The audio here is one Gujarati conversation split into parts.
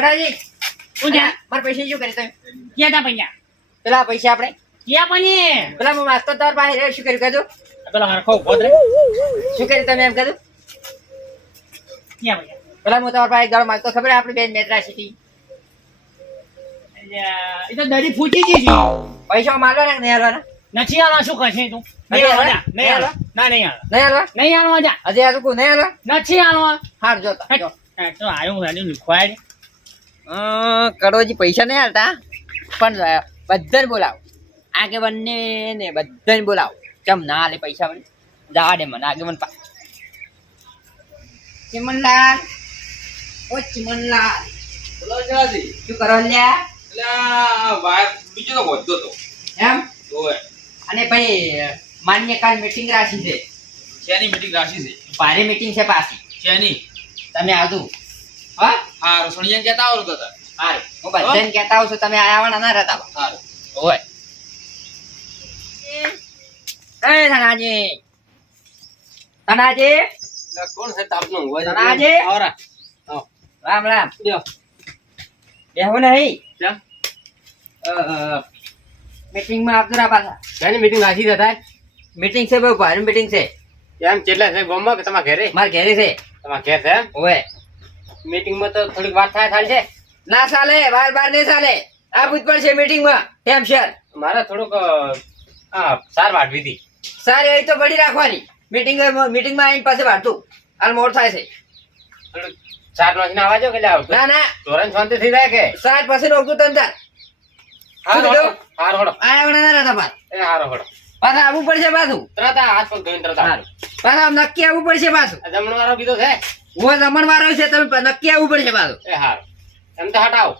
હડાજી શું છે? મારા પૈસા શું કરી તમે? ક્યાં તા પૈયા પેલા પૈસા આપણે? ક્યાં પણ પેલા હું માસ્તર તમારા પાસે શું કર્યું કીધું? પેલો હરખો ઊભો જ રે. શું કર્યું તમે એમ કીધું? ક્યાં પૈયા પેલા હું તમારા પાસે ગાળો માંગતો ખબર આપણી બેન મેત્રા સિટી એ તો દરી ફૂટી ગઈ છે. પૈસા માલવા ને નહીં હાલવાના? નથી આલવા શું કરશે તું? નહીં નહીં? આલવા નહીં આલવા ના નહીં આલવા નહીં હાલવા? નહીં આલવા જા. હજી આ શું નહીં હાલવા? નથી આલવા હાર જોતા જો. તો આયું હેડ્યું લીખવાડ અ, કડોજી પૈસા નહીં હાલતા પણ બધાને બોલાવો. આગે બંને ને બધાને બોલાવો. ચમ ના હાલે પૈસા મને? જવા દે મને આગેવાન પા ચિમનલાલ. ઓ ચિમનલાલ. બોલો જલાજી. શું કરો લ્યા? એટલે આ બીજો તો વધતો તો. એમ? ઓય અને ભાઈ માન્ય કાલ મીટિંગ રાખી છે. શેની મીટિંગ રાખી છે? ભારે મીટિંગ છે પાછી. શેની? તમે આવજો. હા? હા રસોણીયા કહેતા આવડતો હતા હારું. હું બધાને કહેતા આવું છું તમે આવવાના ના રહેતા સારું ઓય એ ધનાજી. ધનાજી. કોણ છે તાપનું? હોય ધનાજી? આવરા. રામ રામ. લ્યો. બેહો નહીં. ચા. મીટિંગમાં આવજો રા પાછા. શેની મીટિંગ રાખી તાર? મીટિંગ છે બહુ ભારે મીટિંગ છે. એમ કેટલા છે? ગામમાં કે તમારા ઘરે? મારા ઘરે છે. તમારા ઘેર છે ઓય મીટિંગમાં તો થોડીક વાત થાય થાય છે. ના ચાલે બાર બાર નહીં ચાલે. આવવું જ પડશે મીટિંગમાં ટેમ શેર મારે થોડુંક હા સાર વાટવી હતી. સાર એ તો બળી રાખવાની. મીટિંગ મીટિંગમાં આવીને પાસે વાળતું હાલ મોડ થાય છે. સાર નાખીને આવવા જો કે આવતું ના ના. ધોરણ શાંતિ થઈ જાય કે? સાર પાસે રોકતું તમ તાર. હારો હોડો હળો. હોડો. આયા વગર ના પાછા. એ હારો હોડો પાછા આવવું પડશે પાછું. તરત આ હાથ પગ ધોઈને તરત. પાછા નક્કી આવવું પડશે પાછું. આ જમણવારો કીધો છે. હું રમણ વાળો છે તમે નક્કી આવવું પડશે પાછું. એ હા. એમ તો હટાવો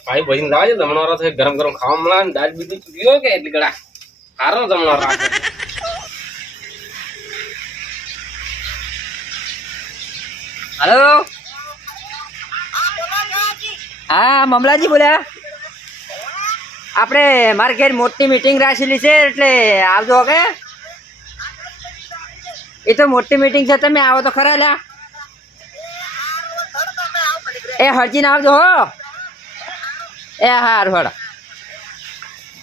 ભાઈ ભજીને લાવવા છે જમણવારો છે ગરમ ગરમ ખાવા મળે ને દાળ બીજું પીવો કે એટલી ગળા? સારો જમણવારો હલો? હા મમલાજી બોલ્યા? આપણે મારે ઘેર મોટી મીટિંગ રાખેલી છે એટલે આવજો કે એ તો મોટી મીટિંગ છે, તમે આવો તો ખરા લ્યા એ હરજીને આવજો હો. એ હાર હડો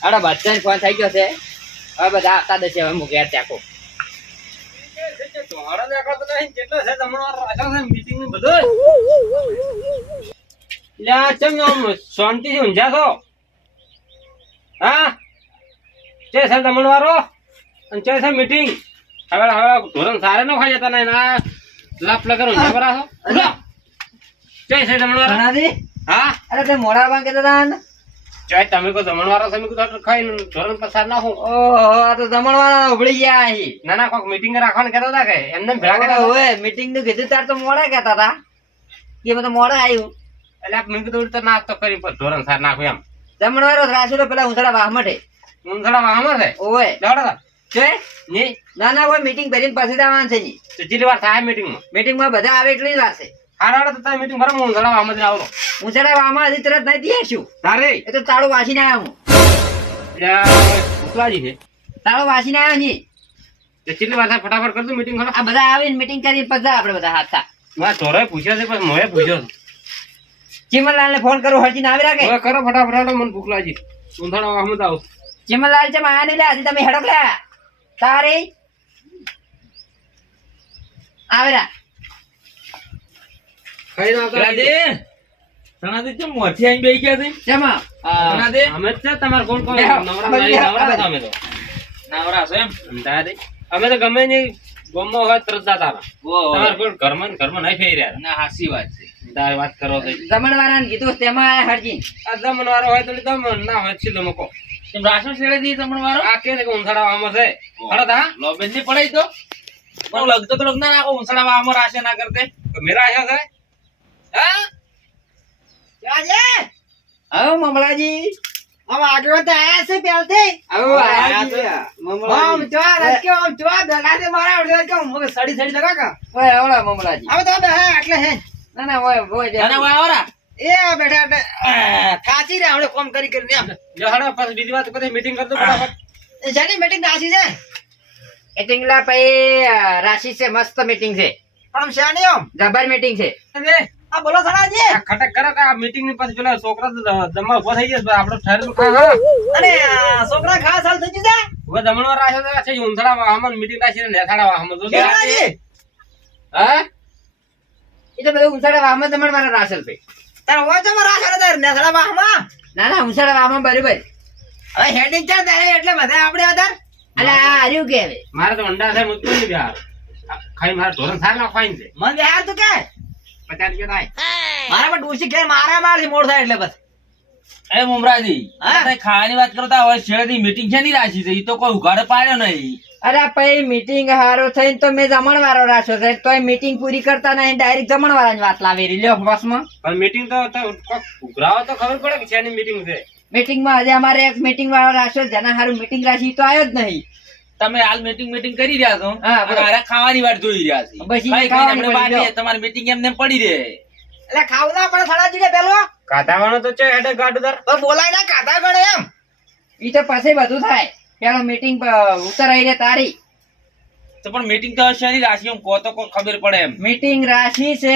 હડો બધાને ફોન થઈ ગયો છે. હવે બધા આવતા દેશે હવે હું ઘેર ચાકો. શાંતિ ઊંઝા છો? હા? છે સર જમણવારો અને છે મીટિંગ હવે હવે ધોરણ સારે નો ખાઈ જતા ને ના લાપ લગર આવો ઉઠો. છે સર હા. અરે તે મોડા બાંગે હતા ને? ચાય તમે કો જમણવારો તમે ખાઈને ધોરણ પસાર ના હું ઓહો આ તો જમણવાળા ઉભળી ગયા અહીં. ના ના કોક મીટિંગ રાખવાનું કહેતા હતા કે એમને ભેગા કહેતા હતા. મીટિંગનું કીધું તાર તો મોડા કહેતા હતા. કે મેં તો મોડા આવ્યું. એટલે મેં કીધું તો નાસ્તો કરી ધોરણ સાર નાખું એમ. જમણવારો રાસુલો પેલા ઉંસડા વાહ મટે. હું થોડા વાહમાં છે ઓય. છે? ને ના ના કોઈ મીટિંગ ભરીને પછી આવવાનું છે તો જેટલી વાર થાય મીટિંગમાં મીટિંગમાં બધા આવે એટલી જ વાર છે. હાડા હાડા તો તમે મીટિંગ ભરો હું થોડા વાહમાં જ હું ઉંસડા આમાં હજી તરત નહીં દીશું તારે? એ તો તાળું વાસીને આવ્યો હું. ઉકલાજી છે. તાળું વાસીને આવ્યો નહીં જેટલી વાર થાય? ફટાફટ કરજો મીટિંગ કરો. આ બધા આવીને મીટિંગ કરીને પછી આપણે બધા હાથ થા મારા પૂછ્યા છે પણ મોએ પૂછ્યો છે. ચિમનલાલ ને ફોન કરું હરજીને આવી રાખે? હવે કરો ફટાફટ મને ભૂખ લાગી. ઊંધાણો વાહમાં જ આવું. ચિમનલાલ છે આયા નહીં લે આજે તમે હેડો લે તારી? આવે રા ખાઈને આવતા રહેજો. તણાથી ચમ મોરથી બેહી ગયા છે? અમે છે. તમારે કોણ કોણ. નવરા અમે તો. છે એમ? અમદાવાદે. અમે તો ગમે નહીં ગામમાં હોય તરત જતા હતા. ઓહો. તમારે ઘરમાં ઘરમાં નહીં ફેરી રહ્યા. ના હાચી વાત છે. તારે વાત કરો તો. જમણવાળાને કીધું તેમાં હરજી. આ જમણવારો હોય તો દમણ ના હોય સીધો મૂકો. તેમ રાશન છેડે દી મારો આ કે છે કે છે? હળો હા લોબેનની પડાઈ તો પણ લગતો તો લગ્ન ના રાખો ઉંસળા વામો રાશે ના કરતે. મેરા આયા છે? હા? આવો મમલાજી. આમ આગળ તો આયા છે પહેલથી. આવો આયા આમ જોવા દગાડે મારા અડધો કે સડી સડી દગા કા. ઓય મમલાજી. હવે તો બે હે એટલે હે. ના ના એ બેઠા થાચી રે આપણે કોમ કરી કરીને આપણે જો હળો પછી બીજી વાત કરી મીટિંગ કરતો ફટાફટ. જેની રાશી છે? મીટિંગલા લા અ, રાશિ છે મસ્ત મીટિંગ છે. પણ આમ શાની આમ જબર મીટિંગ છે. એટલે આ બોલો સણાજી ખટક કરો કે આ મીટિંગની પછી પેલા છોકરા જમવા ઊભો થઈ જશે આપણો અને છોકરા ખાસ હાલ થઈ જશે હવે જમણવાર રાખે તો છે ઊંધડા વાહમાં મીટિંગ રાખી નેથાડા સણાજી હા? એ તો બધું ઉંસાડા વાહમાં તમારે મારા રાસલ ભાઈ તાર હોય તો મારા આખરે તાર નેસડા બાહમાં. ના ના ઉંસાડા વાહમાં બરોબર. હવે હેડિંગ ચાલ તારે એટલે બધા આપણે વધાર. અલે આ હાર્યું કે હવે? મારે તો અંડા થાય મુજબ નહીં બિહાર. ખાઈ મારે ધોરણ સાર નાખવાય છે મન બેહાર તું કે? પચાસ રૂપિયા થાય. મારા પર ડોસી ઘેર મારા મારથી મોડ થાય એટલે બસ. એ મુમરાજી ખાવાની વાત કરતા હવે શેરડી મીટિંગ છે ની રાખી છે એ તો કોઈ ઉઘાડે પાડ્યો નહીં. અરે પછી મીટિંગ હારો થઈને તો મેં જમણવારો રાખ્યો છે. તોય મીટિંગ પૂરી કરતા નહીં ડાયરેક્ટ જમણવારાની વાત લાવી રહી. લ્યો બસમાં પણ મીટિંગ તો તો ઉઘરાવો તો ખબર પડે કે શેની મીટિંગ છે. મીટિંગમાં આજે અમારે એક મીટિંગ વાળો રાખ્યો જેના હારું મીટિંગ રાખી તો આવ્યો જ નહીં. તમે હાલ મીટિંગ મીટિંગ કરી રહ્યા છો. હા, ખાવાની વાત જોઈ રહ્યા છે. આપણે તમારી મીટિંગ એમને પડી રહે. એટલે ખાવ ના પણ સણાજી કે પેલો કાધાવાનો તો છે હેડે ગાડું બોલાય ના કાઢા ગણે એમ. ઈ તો પછી બધું થાય. પેલો મીટિંગ ઉતરાઈ રે તારી. તો પણ મીટિંગ તો શેની રાખી એમ કહો તો કોઈ ખબર પડે એમ. મીટિંગ રાશિ છે.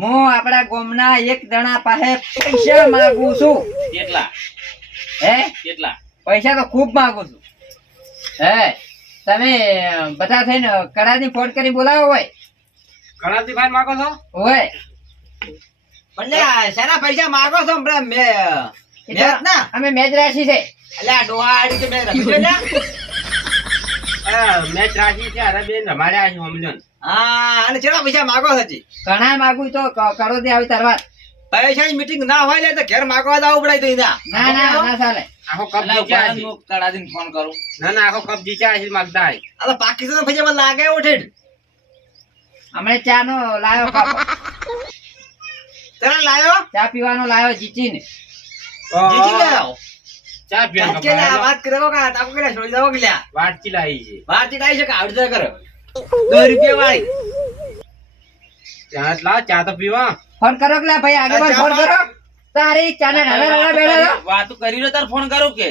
હું આપણા ગોમના એક જણા પાસે પૈસા માંગુ છું. કેટલા? હે? કેટલા? પૈસા તો ખૂબ માંગુ છું. હે? તમે બધા થઈને કડાથી ફોન કરી બોલાવો હોય કણાથી ભાઈ માગો છો? હોય પણ શેના પૈસા માગો છો? મેચ ના. અમે મેચ રાશિ છે. એટલે ડોહા આડી તો મેં રમી જોઈ મેચ રાખી છે અરે બેન રમાડ્યા છે સમજો હા અને કેટલા પૈસા માગો છો ઘણા માંગુ તો ક- કરોડથી આવી તરવાર પૈસાની મીટિંગ ના હોય લે તો ઘેર માગવા જવું પડે તો ના ના ના ચાલે. આખો કપ જીત્યા છે. રહો, ફોન કરું? ના ના આખો કપ જીત્યા છે માગતા છે. આ પાકિસ્તાન પૈસા મને લાગે ઠેઠ? હમણે ચા નો લાયો કપ. તને લાયો? ચા પીવાનો લાયો જીચીને જીતી લાયો ચા પીવાનો કે આ વાત કરો કે તાકો કે છોડી દો કે લ્યા વાટ ચીલાઈ છે. વાત ચીટાઈ છે કે આવડે કરો. દો રૂપિયા વાળી. ચા લાવ ચા તો પીવા. ફોન કરો કે લા ભાઈ આગળ ફોન કરો. તારી ચા ને ઢાલા ઢાલા બેઠા છો. કરી રહ્યો તાર ફોન કરો કે.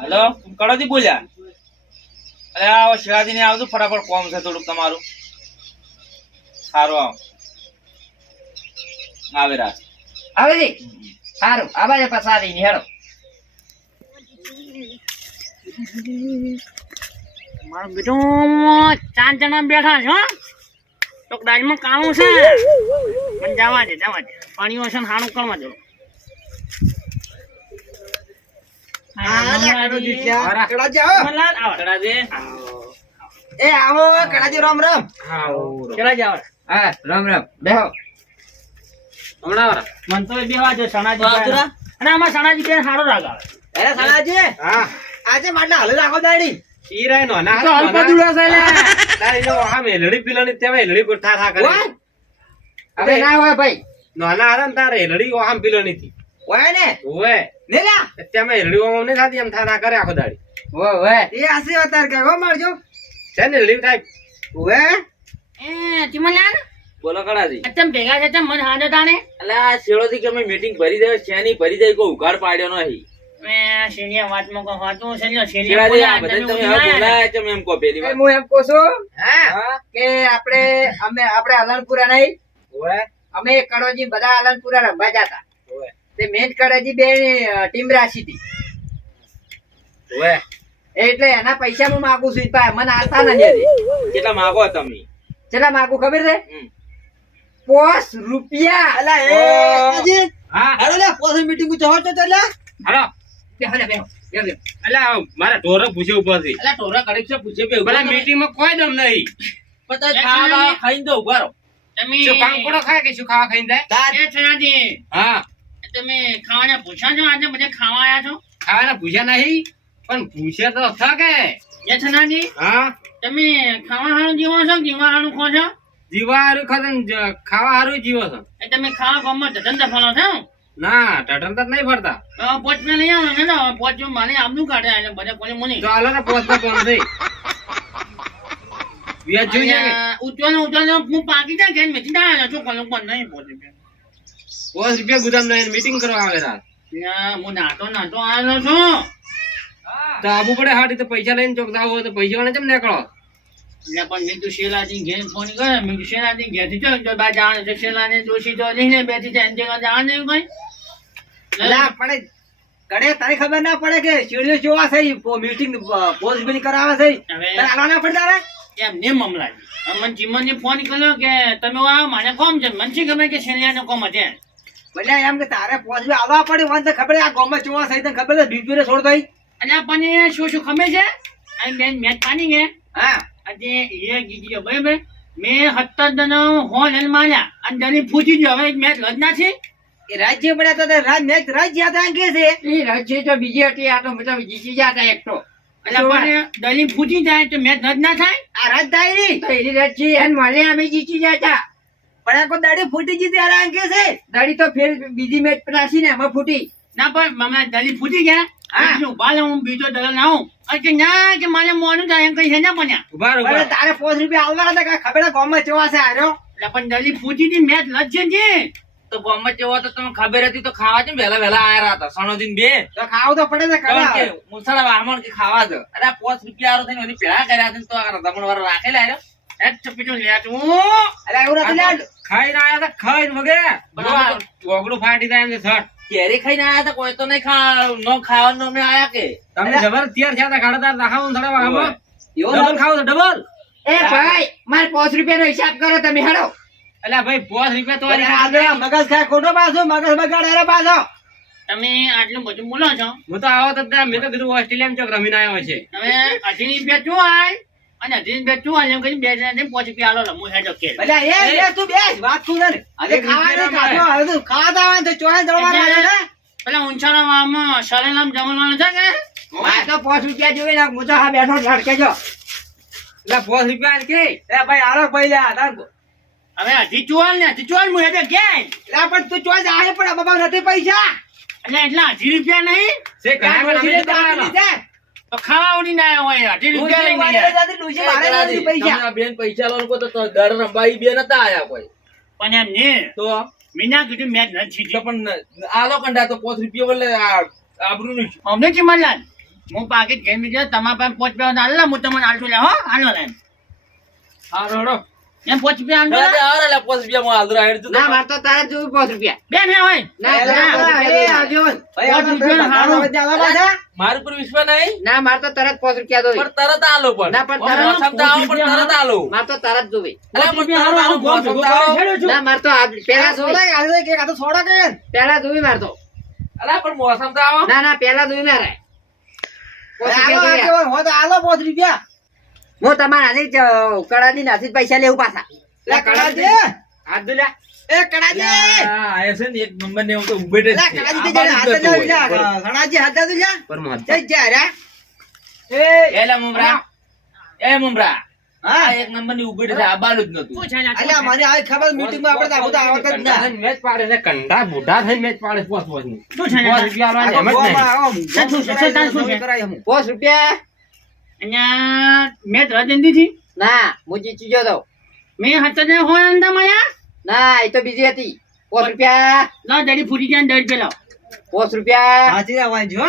હેલો કડોથી બોલ્યા? અરે આવો શિવાજી ને આવજો ફટાફટ કોમ છે થોડુંક તમારું. સારું આવ. આવે રાત. આવે છે? સારું આ બાજુ પસારી ની હેડો. મારો બેટો ચાર જણા બેઠા છો તો દાજમાં કાણું છે. પણ જવા દે જવા દે. પાણી હશે ને હાણું કરવા દો. આવો. આવો. એ આવો કડાજી રામ રામ. રામ રામ. બેહો. હમણાં મન તો એ બેહવા સણાજી વાહ, બેન. જરા. અને આમાં સણાજી બેન સારો રાગ આવે. અરે સાલાજી હા. આજે માટલા હલે રાખો દાડી. ઈ રહે નોના તો નોના. છે લે. તારે એનો આમ હેલડી પીલાની તેમાં હેલડી પર થા થા કરે. ના હોય ભાઈ. નાના હતા તારે હેલડી આમ પીલાની હતી ઓય ને? ઓવે ને લ્યા તેમાં હેલડી આમ નહીં થતી એમ થા થા કરે આખો દાડી. હોય હોય. એ આસી અતાર કે હો મારજો છે ને હેલડી થાય એ, ચીમનલાલ, બોલો કડાજી. અચ્છા ભેગા છે મન મને હાજર તાણે એટલે આ શેડોથી કે અમે મીટિંગ ભરી દે શેની ભરી જાય કોઈ ઉઘાડ પાડ્યો નહીં. છે બધા તમે તમે છે છું અમે અલનપુરા નહીં. ઓવે. અમે કડોજી બધા અલનપુરા રમવા જતા. તે મેન કડોજી બે ટીમ રાશી હતી. એટલે એના પૈસા હું માગું છું મને આલતા નથી. કેટલા માગો તમે? કેટલા માગું ખબર છે. પોસ રૂપિયા. અલા એ કડાજી હા. અરે લે પોસ મીટિંગ ઉચો હોતો તો લે. હાલો. બેહો બેહો. અલા મારા ઢોરો પૂછ્યો ઉપરથી. અલા ટોરા કડક છે પૂછે બે પેલા મીટિંગમાં કોઈ દમ નહીં. પતા ખાવા ખાઈને તો ઊભા તમે શું પાંકોડો ખાય કે શું ખાવા ખાઈને જાય? એ સણાજી, હા. તમે ખાવાના પૂછ્યા છો આજે બધા ખાવા આયા છો? ખાવાના પૂછ્યા નહીં પણ પૂછ્યા તો હતા કે. એ સણાજી, હા. તમે ખાવા હાણું જીવો છો કે જીવા હારું ખો છો? જીવા હારું ખાધું ખાવા હારું જીવો છો. એ તમે ખાવા ગામમાં ધંધા ફાળો છો ના ટટન તો નહીં ફરતા. પોચ પોચમાં નહીં આવે ને પોચ મારે આમનું કાઢે આને બધા કોને મને. તો હાલો ને પોસ્ટ કોણ થઈ વ્યાજ જોઈ ને ઉતવાનો ને હું પાકી જાય કે મેચી ના છું કોણ નહીં પોચે પોચ રૂપિયા ગુદામ લઈને મીટિંગ કરવા આવે રાત. ત્યાં હું નાતો નાતો આવેલો છું. તો આબુ પડે હાટી તો પૈસા લઈને ચોકતા હોય તો પૈસા વાળા કેમ નીકળો? પણ મેં કીધું શેલાજી ઘેર ફોન કર્યો. મેં કીધું શેલાજી ઘેરથી જો જો બા જાણ છે શેલાને દોશી તો લઈને બેઠી છે. એની જગ્યા જાણ કઈ અલા, પણ ગળે તને ખબર ના પડે કે શેરડીઓ જોવા છે? ઈ પો- meeting, અ, post meeting કરાવે છે તારે આના ના પડે તારે? એમ ને મમલાજી મને ચીમનને ફોન કર્યો કે તમે આ મને કોમ છે. મને ખબર કે શેલિયાનો કોમ છે ભલે એમ કે તારે પોસ્ટ બી આવવા પડે મને તો ખબર આ ગામમાં જોવા છે તને ખબર છે બીજું ને છોડતો ઈ? અને આપણને શું શું ખમે છે? અને બેન મેચ પાની છે. હા. આજે એ જીતી ગયો બરાબર? મેં સત્તર જણો હોલ હેલ માર્યા અને દલી ફૂટી ગયો. હવે મેચ લજના છે? એ રાજ્ય પડ્યા તો રાજ મેચ રાજ્ય હતા કે છે. એ રાજ્ય તો બીજી હતી આ તો મતલબ જીતી ગયા હતા એક તો. એટલે દલી ફૂટી જાય તો મેચ લજ ના થાય? આ રાજ થાય નહીં તો એની રજી અને મને અમે જીતી જતા પણ આ કોઈ દાડી ફૂટી ગઈ ત્યારે એમ છે. દાડી તો ફેર બીજી મેચ પડાશી ને એમાં ફૂટી. ના પણ હમણાં દલી ફૂટી ગયા. બીજો દલ લાવું અને ના કે મારે મોનું થાય કઈ છે ના બન્યા ઊભા રહો, પણ ઊભા તારે પોસ્ટ રૂપિયા આલવા હતા ખબર છે જોવા છે આર્યો એટલે પણ હતી મેચ છે તો ગમે તો તમે ખબર હતી તો ખાવા છે વહેલા વહેલા આયા હતા સણોદીન બે. તો ખાવ તો પડે છે મુસળા કે ખાવા દો અરે પાંચ રૂપિયા આરો થઈને એની પેલા કર્યા છે તો આ રમણ વાળો રાખેલા નથી લ્યા. ખાઈને આયા તા ખાઈને વગેરે. ફાટી જાય છે શર્ટ. કેરી ખાઈને આયા હતા કોઈ તો નહીં ખા નો ખાવાનું અમે આયા કે. તમે જબર તૈયાર થયા તા ખાડાદાર રાખાવું થોડા વાહમાં એવો ડબલ ખાવ તો ડબલ? એ ભાઈ મારે પાંચ રૂપિયાનો હિસાબ કરો તમે હેડો. એટલે ભાઈ પાંચ રૂપિયા તો અરે આ તો મગજ ખાય ખોટો પાછો મગજ બગાડે રે પાછો. તમે આટલું બધું બોલો છો? હું તો આવો તો મેં તો કીધું ઓસ્ટ્રેલિયા ચોક રમીને આવ્યો છે. હવે અઢી રૂપિયા શું આય? અને રૂપિયા શું આય એમ કરી બે જણા પાંચ રૂપિયા આલો હું હેડો કે એટલે એ એ તું બેસ વાત તું ને. આજે ખાવાનું ખાવા ખાધો હવે તું. ખાવા તો આવે તો ચોહે દળવા આવે ને પેલા ઊંચાણા વાળામાં સરેલામ જમવાનું છે કે? મારે તો પાંચ રૂપિયા જોઈ ને હું તો હા બેઠો લડકેજો એટલે પાંચ રૂપિયા કે. એ ભાઈ આરો ભાઈ લે તાર હવે હજી ચોલ ને હજી ચોલ હું હેડો કે એટલે પણ તું ચોલ આવે પણ બાબા નથી પૈસા. એટલે એટલા હજી રૂપિયા નહીં? છે ઘણા કયા ડોશીને રમીને દાંતરી છે. તો ખાવા ઉડીને આવ્યા હોય અઢી રૂપિયા લઈને મારી ગયા. દાંતરી, ડોશી મારે નથી પૈસા. બેન પૈસા લો તો તો દર રંબાઈ બે નતા આયા કોઈ. પણ એમ ને તો? મેં કીધું મેચ નથી તો પણ આલો કંડા તો પાંચ રૂપિયા બોલે આબરૂ નું અમને ચીમનલાલ હું પાકીટ મીજો તમારા પાસે પોચ રૂપિયા આલો હું તમને આલતું લે હો આલો લે હા હડો એમ પોચ રૂપિયા લે. પાંચ હેડ તું ના મારે તો તારે જ પાંચ રૂપિયા. બે ને હોય. ના ના, એ આવજો. પાંચ આવજો, રૂપિયાનું ભાઈ, હારું. બધા આવા પાછા. મારી પર વિશ્વાસ નહીં? ના મારે તો તરત પાંચ રૂપિયા જોઈ પણ તરત આલો પણ. ના, પણ પણ તરત મોસમ તો આવો પણ તરત આલો. મારે તો તરત જોવી. અલા, હારું આલો, ભેગો તો આવો. કરીને છેડ્યો છું. ના મારે તો પેલા આ સોડા કે આ તો કે? પેલા જોવી મારે તો. અલા, પણ મોસમ તો આવો ના ના પેલા જોવી મારે. આલો, રૂપિયા હો તો આલો પાંચ રૂપિયા. હું તમારા હાથે જ, કડાજી નાથી પૈસા લેવું પાછા. લે કડાજી હાથ ધો એ કડાજી આ છે ને એક નંબર ને હું તો ઉભે જ છે. કડાજી તે હાથ દે હોય. કડાજી હાથ દે લ્યા પરમાત્મા. જય જય રે એ. એલા મમરા. એ મમરા. હા. એક નંબરની ઊભી છે આ જ નતું. શું છે અલ્યા મને આ ખબર મીટિંગમાં આપણે તો આવું જ ના. મેચ પાડે છે કંડા બુઢા થઈને મેચ પાડે ની. શું છે એમ જ નહીં. રૂપિયા. અહીંયા મેચ રાજનીતિ થી ના હું જીતી ગયો તો. મેં હતા ને હોય અંદર માયા ના એ તો બીજી હતી. પાંચ રૂપિયા. લા દડી ફૂટી જાય ને પેલા. પાંચ રૂપિયા. સાચી આવવાની જો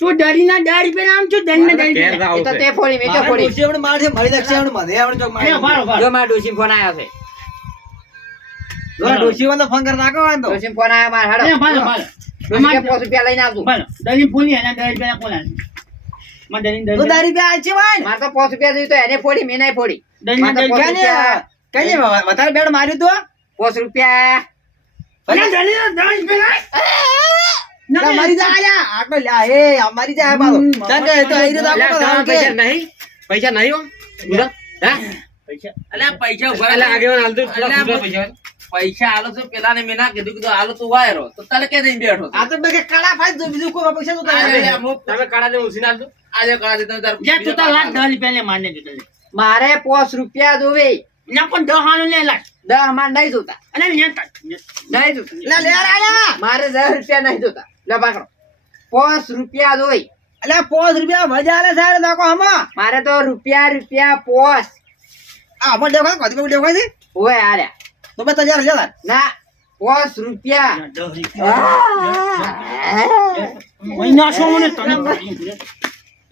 તું દડી ના દડી પેલા આમ છું દડી ના જાવ એ તો છે. તે ફોડી મેં તો ફોડી. ડોશી આપણે મારે છે, મારી દક્ષિણ આપણે મને આપણે ચોક મારી. અરે ભારો ભારો જો મારા ડોશી ફોન આવ્યો છે. જો ડોશી વાળો ફોન કરી નાખો વાંધો. ફોન મારા હાડો. કે પાંચ રૂપિયા લઈને આવજો ડરી ફૂલી અને દડી પેલા દડી તું દડી બે આ છે મારે તો પાંચ રૂપિયા જોયું તો એને ફોડી મેં નહીં ફોડી. ને વધારે બેડ માર્યું તું પાંચ રૂપિયા. પૈસા નહીં? પૈસા નહીં હો? બુઢા? હે? અલ્યા પૈસા દો, પૈસા આલો તો પેલા ને મેં ના કીધું કીધું આલો તું વાયરો. તો તને કે નહીં બેઠો આ તો બે કાળા ફાઈ દો બીજું કોઈ પૈસા તો તમે કાળાને ઉછીને હાલ દો. આજે કાળા દે તમે તાર જે તું તાર લાખ દડી પેલા માને દે મારે પોસ રૂપિયા જોવે. ના પણ દહ હાલું લે લાખ દહમાં નહીં જોતા. અને નહીં જોતા. લે, લે, લે, લે. મારે દસ રૂપિયા નહીં જોતા. લે પકડો. પોસ રૂપિયા જોઈ અલ્યા, પોસ રૂપિયા મજા આવે સાહેબ નાખો હમો. મારે તો રૂપિયા રૂપિયા પોસ. આ હમો દેખાય કદી દેખાય છે? ઓય આર્યા તો બે તૈયાર છે તાર. ના પાંચ રૂપિયા. મહિના છો મને તને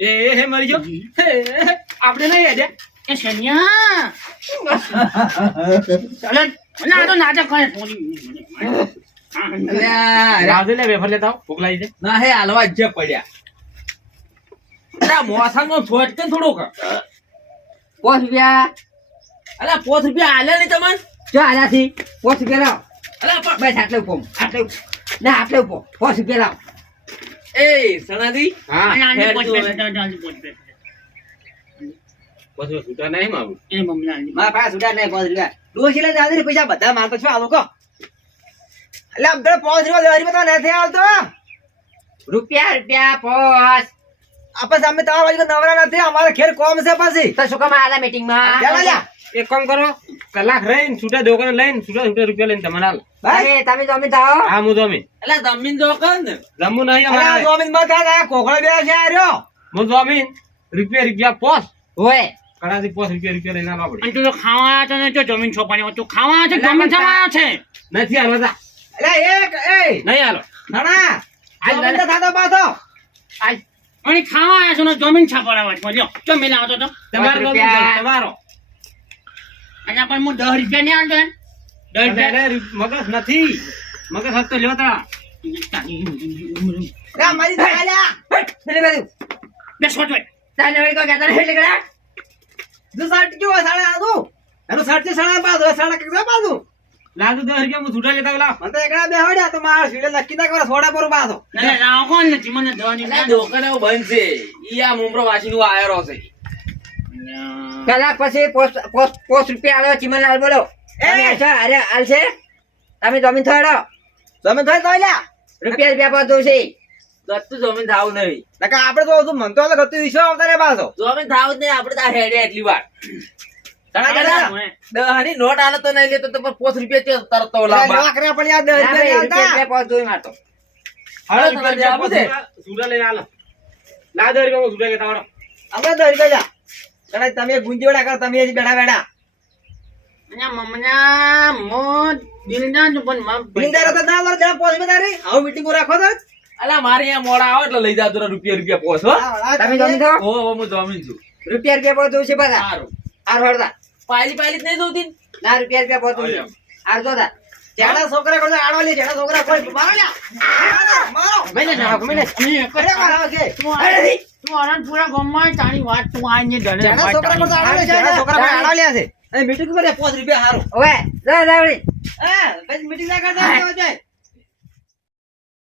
એ એ, હે મરી હે, આપણે નહીં હેડ્યા. એ શેલિયા ચાલે. ના તો નાટક કરે લે વેફર લેતા ભૂખ છે. ના હે હાલવા જ પડ્યા. અલા મોસાનો છોટ કે થોડુંક. પોસ રૂપિયા. અલા પોત રૂપિયા આલે નહીં તમને? જો આનાથી પોસ રૂપિયા લાવ અલા બસ આટલે ઊભો. આટલે. ના આટલે ઊભો. પોસ રૂપિયા લાવ એ સણાદી હા. પૈસા પૈસા. પછી છૂટા નહીં મારું એને મમ્મી. મારા પાસે સુધા નહીં પાંચ રૂપિયા ડોશી લઈને ને પૈસા બધા માર પછી આલો કો એટલે આમ તો પાંચ રૂપિયા દસ રૂપિયા તો નથી આવતો. રૂપિયા રૂપિયા પોસ. આપણે સામે તમારા બાજુ નવરા નથી અમારે ખેર કોમ છે પછી. તો શું કામ આલા મીટિંગમાં. એક કામ કરો કલાક રહીને છૂટા દુકાને લઈને છૂટા છૂટા રૂપિયા લઈને આલો ભાઈ. અરે તમે જમી અમે થાઓ હા હું જમી એટલે જમીન દોકાન ને. જમવું નહીં અમારે. જોમીનમાં થાય થાય કોકળો બે છે આર્યો હું જમીન રૂપિયા રૂપિયા પોસ. હોય. કડાથી પોસ રૂપિયા રૂપિયા લઈને આલવા પડે અને તું ખાવા આવ્યો તો ને જો જમીન છોપાની તું ખાવા આવ્યો છે જમીન આવ્યો છે? નથી હાલવા જા. એટલે એક એ. નહીં હાલો. ના જોમીન તો થાતો પાછો. અને ખાવા આવ્યા છો ને જમીન છાપડાવા છે. લ્યો જમીન આવતો તો? તમારો. તમારો. અહીંયા પણ હું દસ રૂપિયા નહીં આવતો એમ. દસ રૂપિયા? મગજ નથી. મગજ હતો લેતા લે આ મારી થાય લ્યા પેલી બાજુ. બેસો જોઈ તાને વળી કોઈ કહેતા નહીં એટલે કરા. જો શર્ટ કેવો સાડા આદુ એનો છે સાડા પાછું સાડા કંઈક પાછું લાગુ દસ રૂપિયા હું છૂટા લેતા લાવ મને એકડા બે હોડ્યા તો મારા સીડે નક્કી ના કરે સોડા પર પાછો. ના રાવ કોણ નથી મને દવાની ના દુકાને બંધ ઈ આ મુમરો વાસીનું આયરો છે. કલાક પછી પોસ્ટ પોસ્ટ પોસ્ટ રૂપિયા આલો ચીમનલાલ બોલો તમે એ! છો અરે છે તમે જમીન થોડો. જમીન થાય તો લ્યા. રૂપિયા રૂપિયા પર દોશે છે. ગતું જમીન થાવ નહીં. નકા આપણે તો મન મનતો હતો ગતું વિશ્વ આવતા રે પાછો. જમીન થાવ જ નહીં આપણે તો હેડે એટલી વાર. દહાની નોટ આલે તો નહીં લેતો તો પણ પોસ રૂપિયા તરત પણ દસ રૂપિયા રૂપિયા રૂપિયા મારતો? હાલો તો છે. છૂટા લઈને આલો. લાવ દસ રૂપિયા જા. કદાચ તમે ગુંજીવડા કરો તમે હજી બેઠા બેઠા. રૂપિયા રૂપિયા પોસ હો. તમે જમીન થો ઓ ઓ, હું જમીન છું. રૂપિયા રૂપિયા પોસ છે બધા સારું. આર હળદા પાયલી પાયલી નહીં જોતી ને? ના રૂપિયા રૂપિયા પર દઉં છે. આર જોતા જેડા છોકરા કરતા આડવા લે જેડા છોકરા કોઈ મારો લ્યા. મારો તું પૂરા ગામમાં વાત તું જેડા છોકરા. જેડા છોકરા કોઈ આડવા છે. એ મીટિંગ કરે? પાંચ રૂપિયા હારું. જા જા હા મીટિંગ ના કરતા જાય.